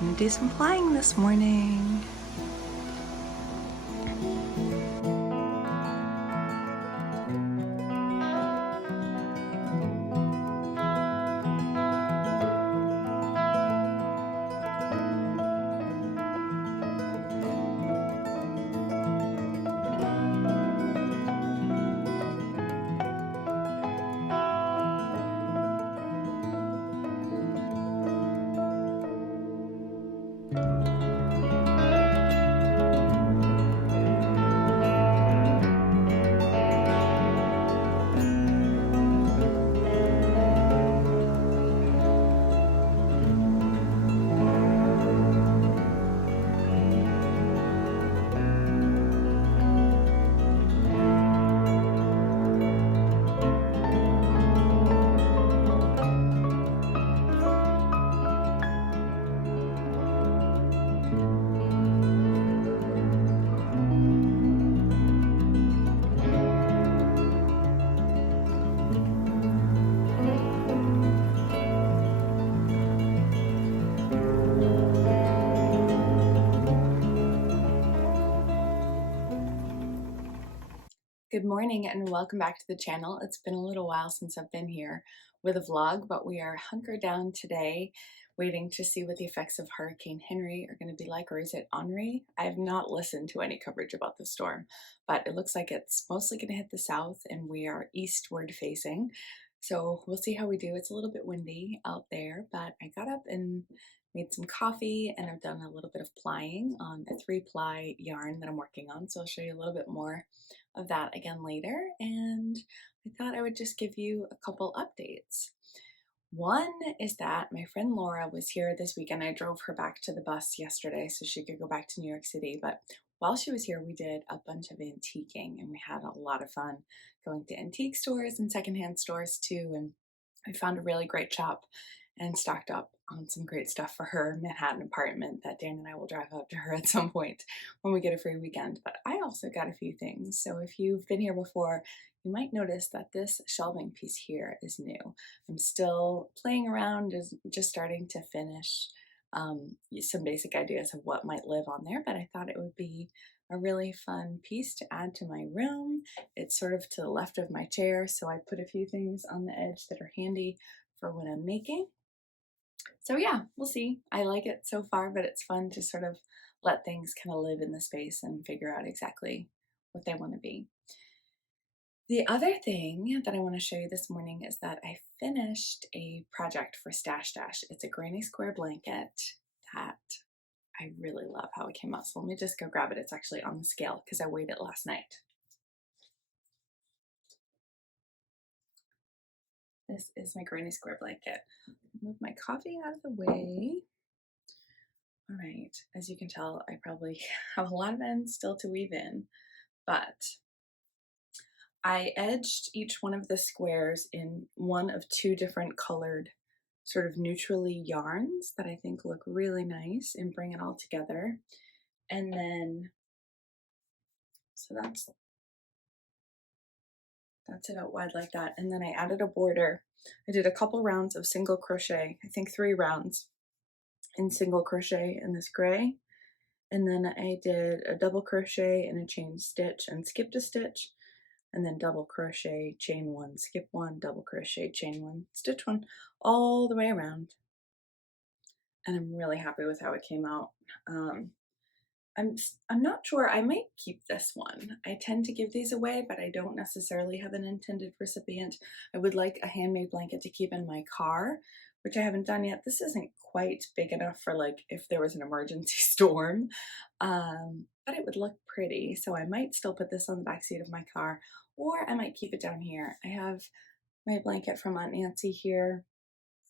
Gonna do some plying this morning. Good morning and welcome back to the channel. It's been a little while since I've been here with a vlog, but we are hunkered down today, waiting to see what the effects of Hurricane Henri are going to be like, or is it Henri? I have not listened to any coverage about the storm, but it looks like it's mostly going to hit the south and we are eastward facing. So we'll see how we do. It's a little bit windy out there, but I got up and made some coffee and I've done a little bit of plying on a 3-ply yarn that I'm working on. So I'll show you a little bit more of that again later, and I thought I would just give you a couple updates. One is that my friend Laura was here this weekend. I drove her back to the bus yesterday so she could go back to New York City, but while she was here we did a bunch of antiquing and we had a lot of fun going to antique stores and secondhand stores too, and I found a really great shop and stocked up on some great stuff for her Manhattan apartment that Dan and I will drive up to her at some point when we get a free weekend. But I also got a few things. So if you've been here before, you might notice that this shelving piece here is new. I'm still playing around, just starting to finish some basic ideas of what might live on there, but I thought it would be a really fun piece to add to my room. It's sort of to the left of my chair, so I put a few things on the edge that are handy for when I'm making. So yeah, we'll see. I like it so far, but it's fun to sort of let things kind of live in the space and figure out exactly what they want to be. The other thing that I want to show you this morning is that I finished a project for Stash Dash. It's a granny square blanket that I really love how it came out. So let me just go grab it. It's actually on the scale because I weighed it last night. This is my granny square blanket. Move my coffee out of the way. All right, as you can tell, I probably have a lot of ends still to weave in, but I edged each one of the squares in one of 2 different colored sort of neutrally yarns that I think look really nice and bring it all together. And then, so that's it out wide like that. And then I added a border. I did a couple rounds of single crochet, I think 3 rounds in single crochet in this gray. And then I did a double crochet and a chain stitch and skipped a stitch, and then double crochet, chain 1, skip 1, double crochet, chain 1, stitch 1, all the way around. And I'm really happy with how it came out. I'm not sure, I might keep this one. I tend to give these away, but I don't necessarily have an intended recipient. I would like a handmade blanket to keep in my car, which I haven't done yet. This isn't quite big enough for like if there was an emergency storm, but it would look pretty. So I might still put this on the back seat of my car, or I might keep it down here. I have my blanket from Aunt Nancy here,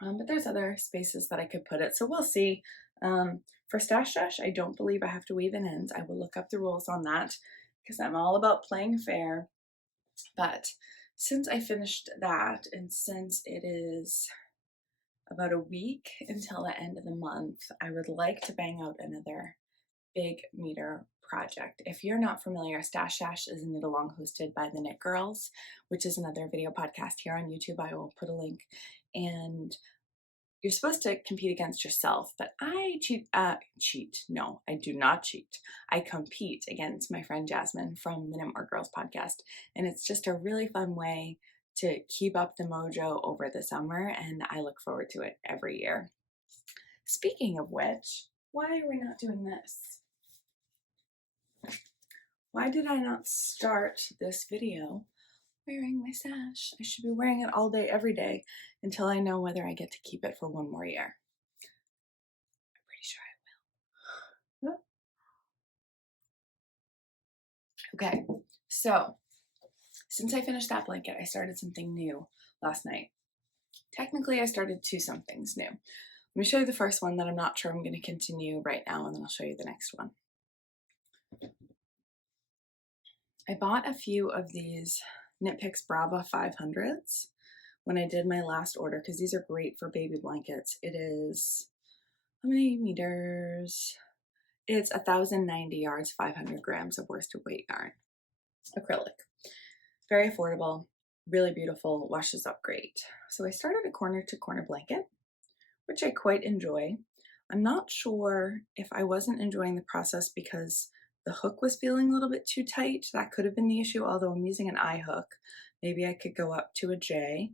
but there's other spaces that I could put it. So we'll see. For Stash Dash, I don't believe I have to weave in ends. I will look up the rules on that because I'm all about playing fair. But since I finished that, and since it is about a week until the end of the month, I would like to bang out another big meter project. If you're not familiar, Stash Dash is a knit along hosted by the Knit Girls, which is another video podcast here on YouTube. I will put a link. And you're supposed to compete against yourself, but I no, I do not cheat. I compete against my friend Jasmine from the Knitmore Girls podcast, and it's just a really fun way to keep up the mojo over the summer, and I look forward to it every year. Speaking of which, why are we not doing this? Why did I not start this video wearing my sash? I should be wearing it all day, every day, until I know whether I get to keep it for one more year. I'm pretty sure I will. Okay, so since I finished that blanket, I started something new last night. Technically, I started two somethings new. Let me show you the first one that I'm not sure I'm going to continue right now, and then I'll show you the next one. I bought a few of these Knit Picks Brava 500s when I did my last order, because these are great for baby blankets. It is, how many meters? It's 1,090 yards, 500 grams of worsted weight yarn. Acrylic. Very affordable, really beautiful, washes up great. So I started a corner to corner blanket, which I quite enjoy. I'm not sure if I wasn't enjoying the process because the hook was feeling a little bit too tight. That could have been the issue, although I'm using an I hook. Maybe I could go up to a J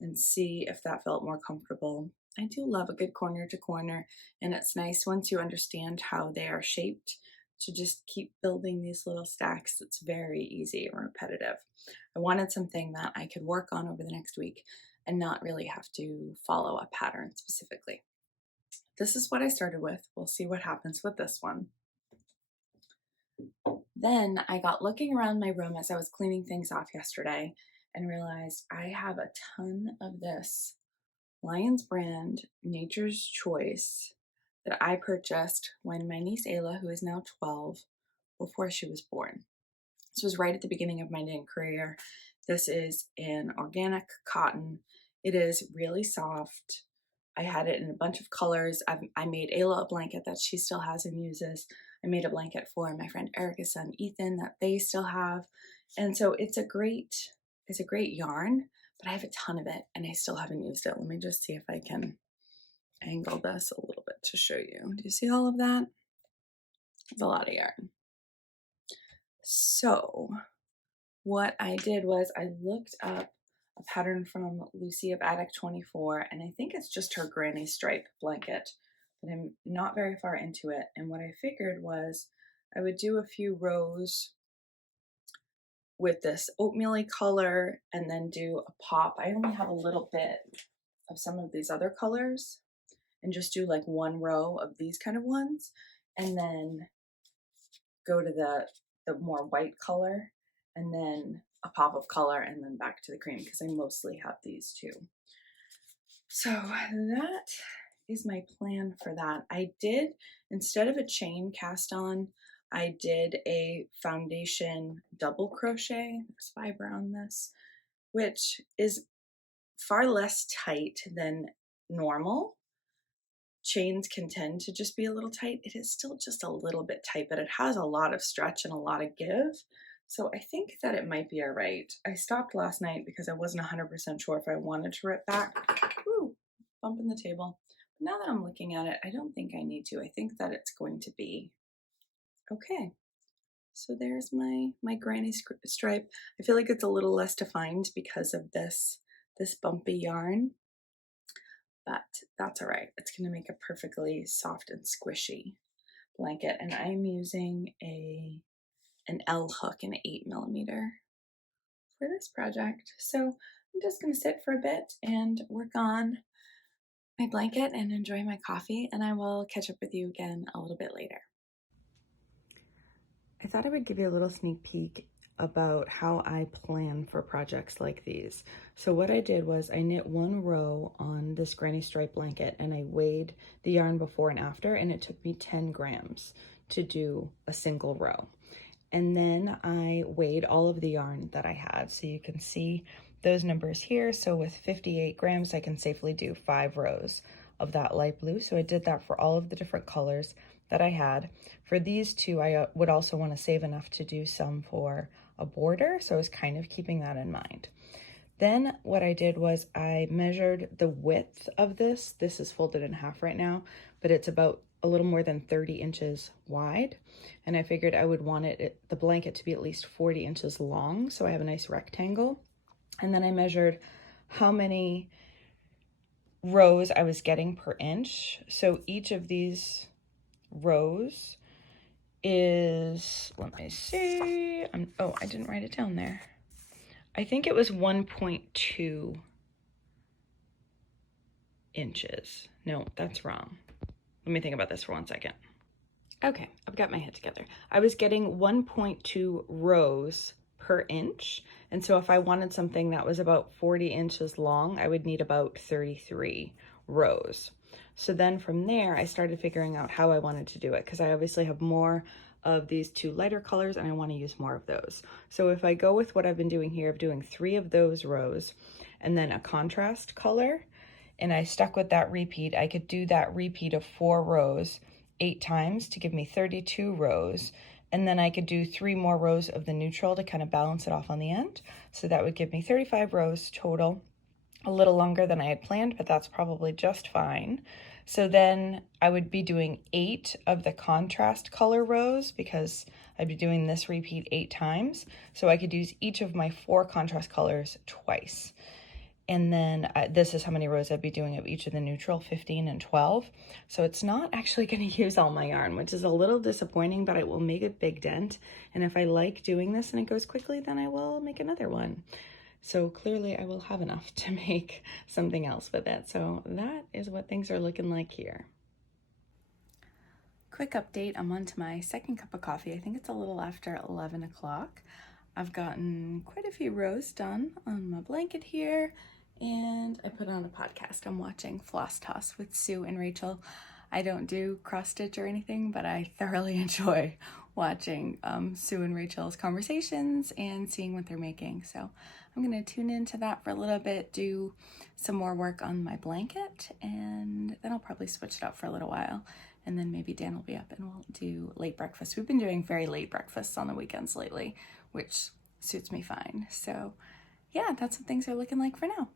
and see if that felt more comfortable. I do love a good corner to corner, and it's nice once you understand how they are shaped to just keep building these little stacks. It's very easy and repetitive. I wanted something that I could work on over the next week and not really have to follow a pattern specifically. This is what I started with. We'll see what happens with this one. Then I got looking around my room as I was cleaning things off yesterday and realized I have a ton of this Lion's brand Nature's Choice that I purchased when my niece Ayla, who is now 12, before she was born. This was right at the beginning of my knitting career. This is an organic cotton. It is really soft. I had it in a bunch of colors. I made Ayla a blanket that she still has and uses. I made a blanket for my friend Erica's son Ethan that they still have. And so it's a great yarn, but I have a ton of it and I still haven't used it. Let me just see if I can angle this a little bit to show you. Do you see all of that? It's a lot of yarn. So what I did was I looked up a pattern from Lucy of Addict 24, and I think it's just her granny stripe blanket, but I'm not very far into it. And what I figured was I would do a few rows with this oatmeal-y color and then do a pop. I only have a little bit of some of these other colors, and just do like one row of these kind of ones, and then go to the more white color, and then a pop of color, and then back to the cream, because I mostly have these two. So that is my plan for that. I did, instead of a chain cast on, I did a foundation double crochet. There's fiber on this, which is far less tight than normal. Chains can tend to just be a little tight. It is still just a little bit tight, but it has a lot of stretch and a lot of give. So I think that it might be all right. I stopped last night because I wasn't 100% sure if I wanted to rip back. Woo, bump in the table. But now that I'm looking at it, I don't think I need to. I think that it's going to be okay. So there's my granny stripe. I feel like it's a little less defined because of this bumpy yarn, but that's all right. It's gonna make a perfectly soft and squishy blanket. And I'm using an L hook, an 8mm for this project. So I'm just gonna sit for a bit and work on my blanket and enjoy my coffee, and I will catch up with you again a little bit later. I thought I would give you a little sneak peek about how I plan for projects like these. So what I did was I knit one row on this granny stripe blanket, and I weighed the yarn before and after, and it took me 10 grams to do a single row. And then I weighed all of the yarn that I had. So you can see those numbers here. So with 58 grams, I can safely do 5 rows of that light blue. So I did that for all of the different colors that I had. For these two, I would also want to save enough to do some for a border. So I was kind of keeping that in mind. Then what I did was I measured the width of this. This is folded in half right now, but it's about a little more than 30 inches wide. And I figured I would want the blanket to be at least 40 inches long, so I have a nice rectangle. And then I measured how many rows I was getting per inch. So each of these rows is, let me see, oh, I didn't write it down there. I think it was 1.2 inches. No, that's wrong. Let me think about this for 1 second. Okay, I've got my head together. I was getting 1.2 rows per inch. And so if I wanted something that was about 40 inches long, I would need about 33 rows. So then from there, I started figuring out how I wanted to do it, because I obviously have more of these two lighter colors and I want to use more of those. So if I go with what I've been doing here of doing 3 of those rows and then a contrast color, and I stuck with that repeat, I could do that repeat of 4 rows 8 times to give me 32 rows. And then I could do 3 more rows of the neutral to kind of balance it off on the end. So that would give me 35 rows total. A little longer than I had planned, but that's probably just fine. So then I would be doing 8 of the contrast color rows, because I'd be doing this repeat 8 times. So I could use each of my 4 contrast colors twice. And then this is how many rows I'd be doing of each of the neutral, 15 and 12. So it's not actually going to use all my yarn, which is a little disappointing, but it will make a big dent. And if I like doing this and it goes quickly, then I will make another one. So clearly I will have enough to make something else with it. So that is what things are looking like here. Quick update, I'm on to my second cup of coffee. I think it's a little after 11 o'clock. I've gotten quite a few rows done on my blanket here, and I put on a podcast. I'm watching Floss Toss with Sue and Rachel. I don't do cross stitch or anything, but I thoroughly enjoy watching Sue and Rachel's conversations and seeing what they're making. So I'm gonna tune into that for a little bit, do some more work on my blanket, and then I'll probably switch it up for a little while. And then maybe Dan will be up and we'll do late breakfast. We've been doing very late breakfasts on the weekends lately, which suits me fine. So yeah, that's what things are looking like for now.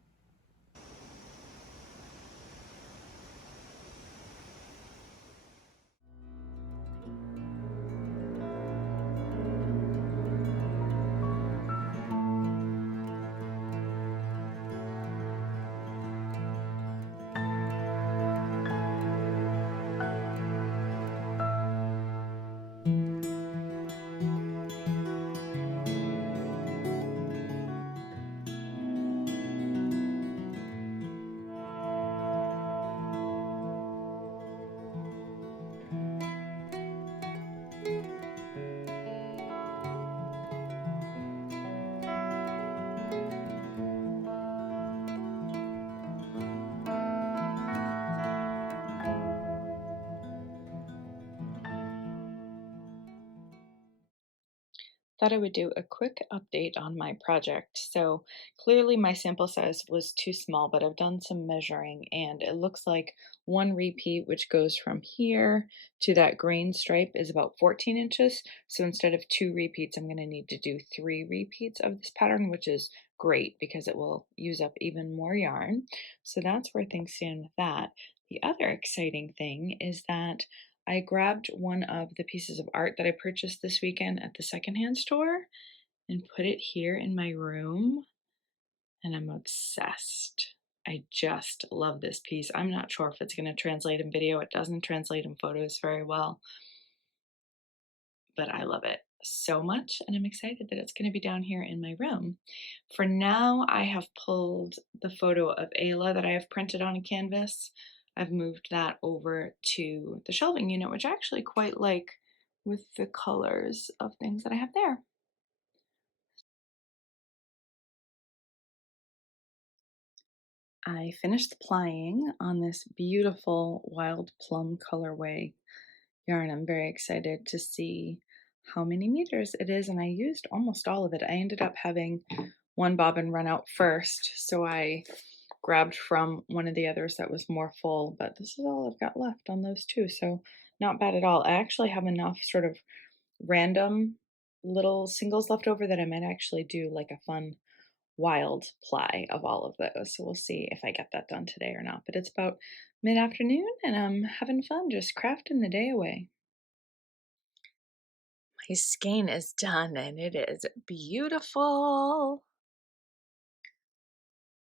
Thought I would do a quick update on my project. So clearly my sample size was too small, but I've done some measuring and it looks like one repeat, which goes from here to that grain stripe, is about 14 inches. So instead of 2 repeats, I'm going to need to do 3 repeats of this pattern, which is great because it will use up even more yarn. So that's where things stand with that. The other exciting thing is that I grabbed one of the pieces of art that I purchased this weekend at the secondhand store and put it here in my room, and I'm obsessed. I just love this piece. I'm not sure if it's going to translate in video. It doesn't translate in photos very well, but I love it so much, and I'm excited that it's going to be down here in my room. For now, I have pulled the photo of Ayla that I have printed on a canvas. I've moved that over to the shelving unit, which I actually quite like with the colors of things that I have there. I finished plying on this beautiful wild plum colorway yarn. I'm very excited to see how many meters it is, and I used almost all of it. I ended up having one bobbin run out first, so I grabbed from one of the others that was more full, but this is all I've got left on those two, so not bad at all. I actually have enough sort of random little singles left over that I might actually do like a fun wild ply of all of those. So we'll see if I get that done today or not. But it's about mid-afternoon and I'm having fun just crafting the day away. My skein is done and it is beautiful.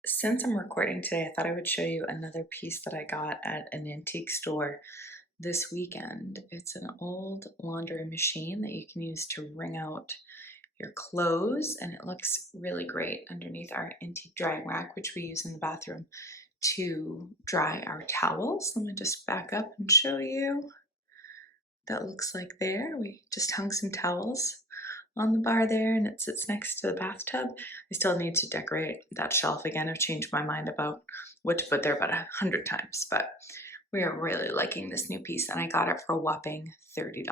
Since I'm recording today, I thought I would show you another piece that I got at an antique store this weekend. It's an old laundry machine that you can use to wring out your clothes, and it looks really great underneath our antique drying rack, which we use in the bathroom to dry our towels. Let me just back up and show you. That looks like there. We just hung some towels on the bar there, and it sits next to the bathtub. I still need to decorate that shelf again. I've changed my mind about what to put there about 100 times, but we are really liking this new piece, and I got it for a whopping $30.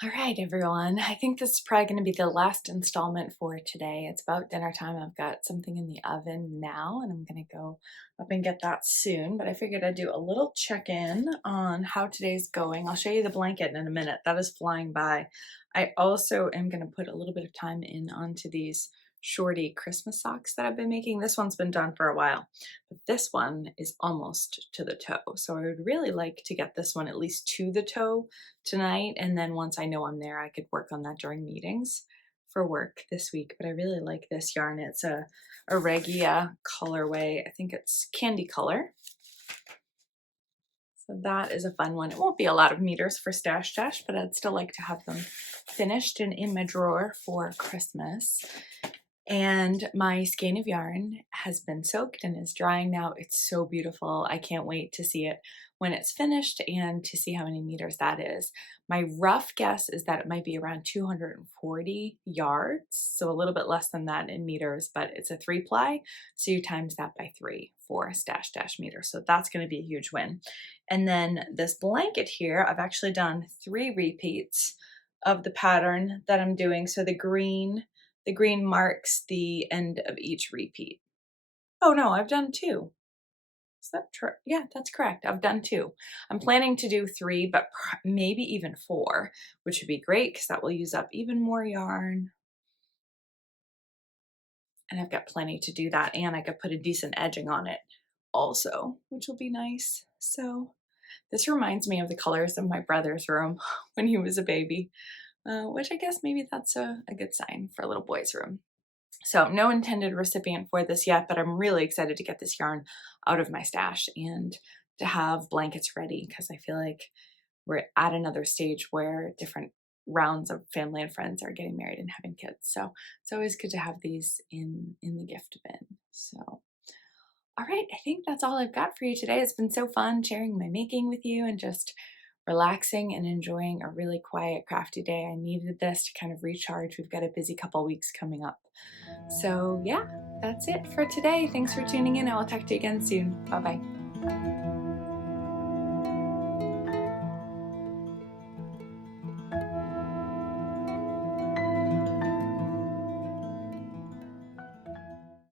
All right, everyone. I think this is probably going to be the last installment for today. It's about dinner time. I've got something in the oven now, and I'm going to go up and get that soon. But I figured I'd do a little check-in on how today's going. I'll show you the blanket in a minute. That is flying by. I also am going to put a little bit of time in onto these Shortie Christmas socks that I've been making. This one's been done for a while, but this one is almost to the toe. So I would really like to get this one at least to the toe tonight, and then once I know I'm there, I could work on that during meetings for work this week. But I really like this yarn. It's a Regia colorway. I think it's candy color. So that is a fun one. It won't be a lot of meters for stash, but I'd still like to have them finished and in my drawer for Christmas. And my skein of yarn has been soaked and is drying now. It's so beautiful. I can't wait to see it when it's finished and to see how many meters that is. My rough guess is that it might be around 240 yards, so a little bit less than that in meters, but it's a 3-ply, so you times that by 3 for stash meters. So that's going to be a huge win. And then this blanket here, I've actually done 3 repeats of the pattern that I'm doing. So the green marks the end of each repeat. Oh no, I've done 2. Is that true? Yeah, that's correct. I've done 2. I'm planning to do 3, but maybe even 4, which would be great because that will use up even more yarn. And I've got plenty to do that, and I could put a decent edging on it also, which will be nice. So this reminds me of the colors of my brother's room when he was a baby. Which I guess maybe that's a good sign for a little boy's room. So no intended recipient for this yet, but I'm really excited to get this yarn out of my stash and to have blankets ready because I feel like we're at another stage where different rounds of family and friends are getting married and having kids. So it's always good to have these in the gift bin. So all right, I think that's all I've got for you today. It's been so fun sharing my making with you and just relaxing and enjoying a really quiet, crafty day. I needed this to kind of recharge. We've got a busy couple weeks coming up. So yeah, that's it for today. Thanks for tuning in. I will talk to you again soon. Bye-bye.